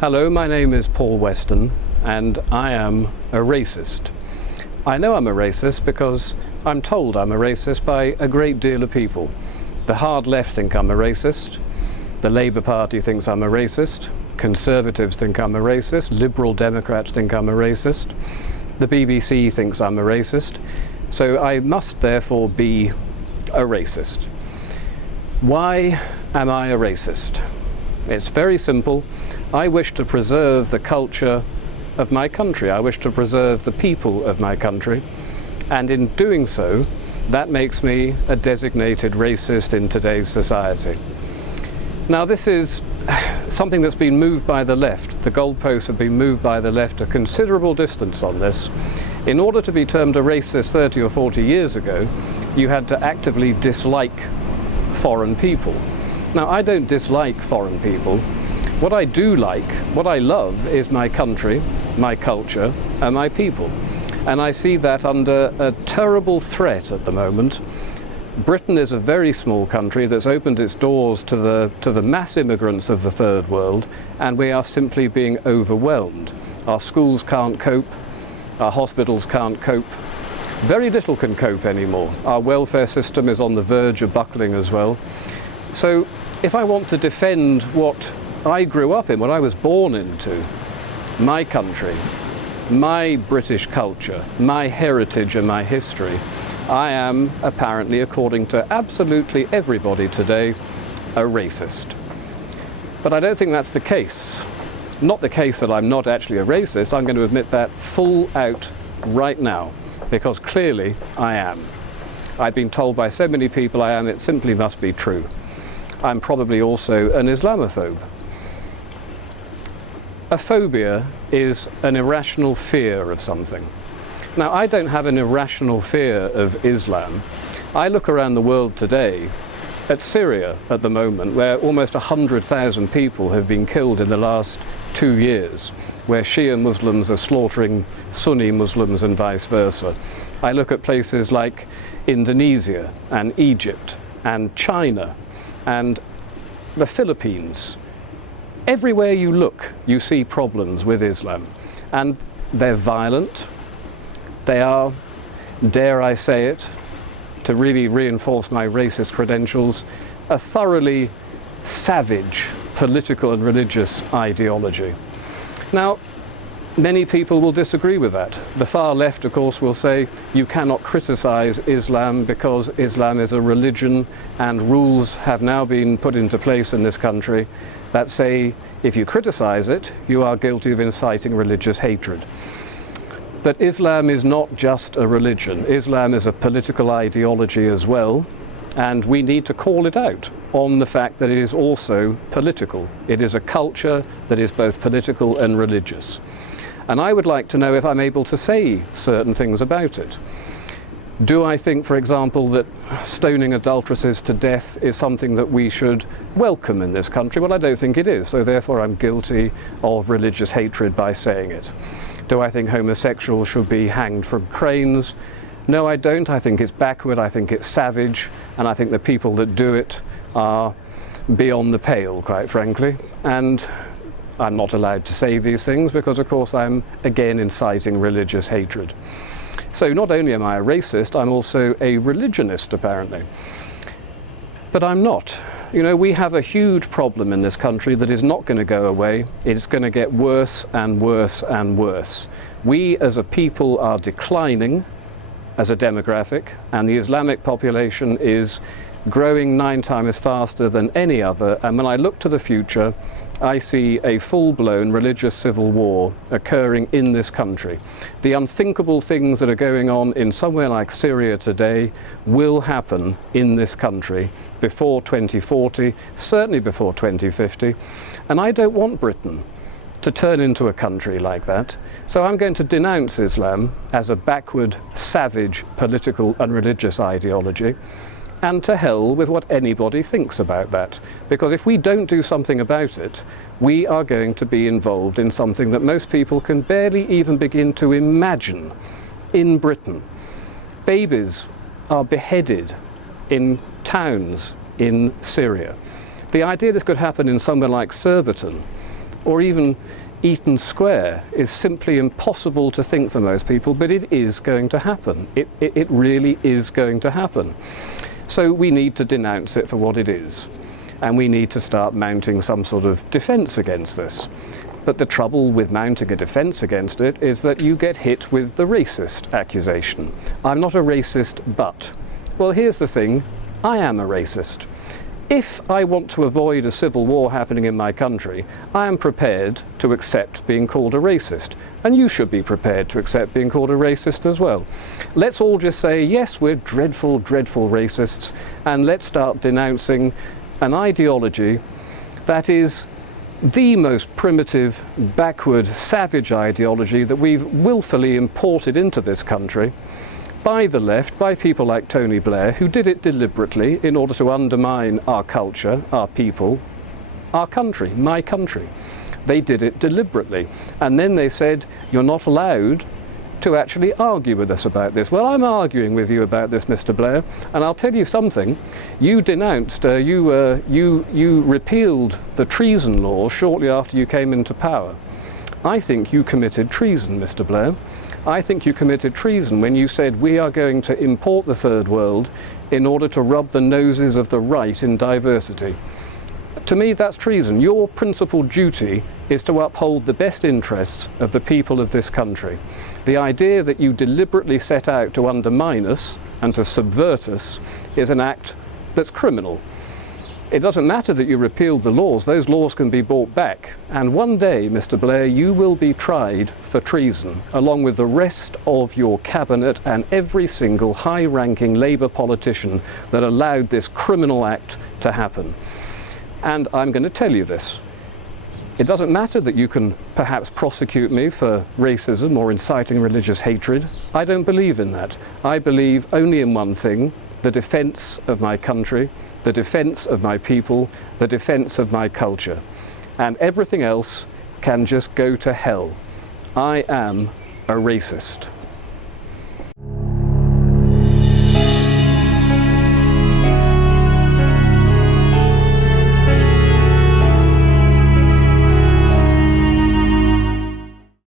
Hello, my name is Paul Weston, and I am a racist. I know I'm a racist because I'm told I'm a racist by a great deal of people. The hard left think I'm a racist, the Labour Party thinks I'm a racist, Conservatives think I'm a racist, Liberal Democrats think I'm a racist, the BBC thinks I'm a racist, so I must therefore be a racist. Why am I a racist? It's very simple. I wish to preserve the culture of my country. I wish to preserve the people of my country. And in doing so, that makes me a designated racist in today's society. Now, this is something that's been moved by the left. The goalposts have been moved by the left a considerable distance on this. In order to be termed a racist 30 or 40 years ago, you had to actively dislike foreign people. Now, I don't dislike foreign people. What I do like, what I love, is my country, my culture, and my people. And I see that under a terrible threat at the moment. Britain is a very small country that's opened its doors to the mass immigrants of the third world, and we are simply being overwhelmed. Our schools can't cope, our hospitals can't cope. Very little can cope anymore. Our welfare system is on the verge of buckling as well. So if I want to defend what I grew up in, what I was born into, my country, my British culture, my heritage and my history, I am apparently, according to absolutely everybody today, a racist. But I don't think that's the case. Not the case that I'm not actually a racist. I'm going to admit that full out right now, because clearly I am. I've been told by so many people I am, it simply must be true. I'm probably also an Islamophobe. A phobia is an irrational fear of something. Now, I don't have an irrational fear of Islam. I look around the world today at Syria at the moment, where almost 100,000 people have been killed in the last 2 years, where Shia Muslims are slaughtering Sunni Muslims and vice versa. I look at places like Indonesia and Egypt and China and the Philippines. Everywhere you look, you see problems with Islam. And they're violent. They are, dare I say it, to really reinforce my racist credentials, a thoroughly savage political and religious ideology. Now, many people will disagree with that. The far left, of course, will say you cannot criticize Islam because Islam is a religion, and rules have now been put into place in this country that say if you criticize it, you are guilty of inciting religious hatred. But Islam is not just a religion. Islam is a political ideology as well, and we need to call it out on the fact that it is also political. It is a culture that is both political and religious. And I would like to know if I'm able to say certain things about it. Do I think, for example, that stoning adulteresses to death is something that we should welcome in this country? Well, I don't think it is, so therefore I'm guilty of religious hatred by saying it. Do I think homosexuals should be hanged from cranes? No, I don't. I think it's backward, I think it's savage, and I think the people that do it are beyond the pale, quite frankly. And I'm not allowed to say these things because, of course, I'm again inciting religious hatred. So not only am I a racist, I'm also a religionist, apparently. But I'm not. You know, we have a huge problem in this country that is not going to go away. It's going to get worse and worse and worse. We as a people are declining as a demographic, and the Islamic population is growing 9 times faster than any other. And when I look to the future, I see a full-blown religious civil war occurring in this country. The unthinkable things that are going on in somewhere like Syria today will happen in this country before 2040, certainly before 2050. And I don't want Britain to turn into a country like that. So I'm going to denounce Islam as a backward, savage political and religious ideology. And to hell with what anybody thinks about that. Because if we don't do something about it, we are going to be involved in something that most people can barely even begin to imagine in Britain. Babies are beheaded in towns in Syria. The idea this could happen in somewhere like Surbiton, or even Eaton Square is simply impossible to think for most people, but it is going to happen. It really is going to happen. So we need to denounce it for what it is, and we need to start mounting some sort of defence against this. But the trouble with mounting a defence against it is that you get hit with the racist accusation. I'm not a racist, but. Well, here's the thing, I am a racist. If I want to avoid a civil war happening in my country, I am prepared to accept being called a racist. And you should be prepared to accept being called a racist as well. Let's all just say, yes, we're dreadful, dreadful racists, and let's start denouncing an ideology that is the most primitive, backward, savage ideology that we've willfully imported into this country by the left, by people like Tony Blair, who did it deliberately in order to undermine our culture, our people, our country, my country. They did it deliberately. And then they said, you're not allowed to actually argue with us about this. Well, I'm arguing with you about this, Mr. Blair, and I'll tell you something. You denounced, you repealed the treason law shortly after you came into power. I think you committed treason, Mr. Blair. I think you committed treason when you said we are going to import the third world in order to rub the noses of the right in diversity. To me, that's treason. Your principal duty is to uphold the best interests of the people of this country. The idea that you deliberately set out to undermine us and to subvert us is an act that's criminal. It doesn't matter that you repealed the laws, those laws can be brought back. And one day, Mr. Blair, you will be tried for treason, along with the rest of your cabinet and every single high-ranking Labour politician that allowed this criminal act to happen. And I'm going to tell you this. It doesn't matter that you can perhaps prosecute me for racism or inciting religious hatred. I don't believe in that. I believe only in one thing, the defence of my country, the defence of my people, the defence of my culture. And everything else can just go to hell. I am a racist.